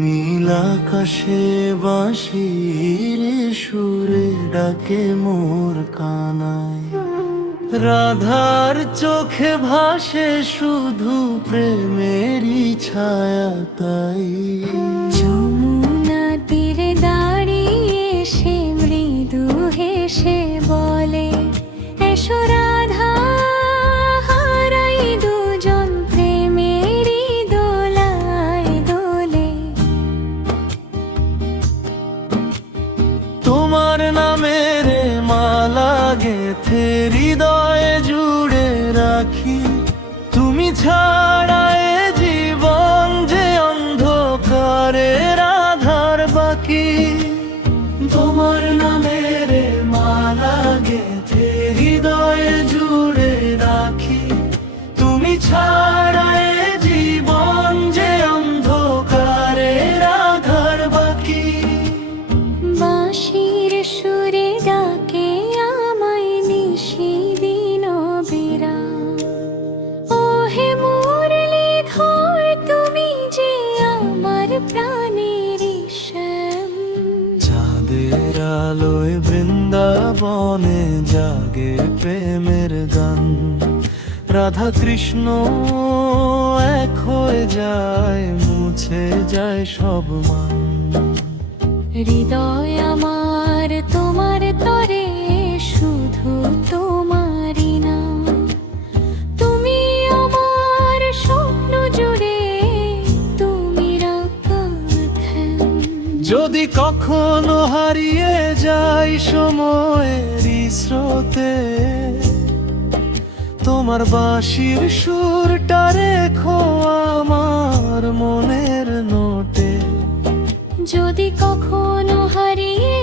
নীল আকাশে বাঁশির সুরে ডাকে মোর কানায়, রাধার চোখে ভাসে শুধু প্রেমেরই ছায়া তাই। যমুনা তীরে দাঁড়িয়ে সে মৃদু হেসে বলে, এসো রাধা, হারাই দুজন প্রেমেরই দোলায় দোলে। তোমার নামের মালা গেথে হৃদয়ে জুড়ে রাখি, তুমি ছাড়া এ জীবন যে অন্ধকারে রাধার বাকি। তোমার নামের মালা গেথে হৃদয়ে জুড়ে রাখি, তুমি ছাড়া এ জীবন যে অন্ধকারে রাধার বাকি। বাঁশির সুরে ডাকে আমায় নিশিদিন বিরাম, ও হে মুরলীধর, তুমি যে আমার প্রাণের শ্যাম। চাঁদের আলোয় বৃন্দাবনে জাগে প্রেমের গান, রাধা কৃষ্ণ এক হয়ে যায়, মুছে যায় সব মান। হৃদয় আমার তোমার তরে, শুধু তোমারই নাম। তুমি আমার স্বপ্ন জুড়ে, তুমি রাখা ধ্যান। যদি কখনো হারিয়ে যাই সময়েরই স্রোতে, তোমার বাঁশির সুরটা রেখো আমার মনের নোটে। যদি কখনো হারিয়ে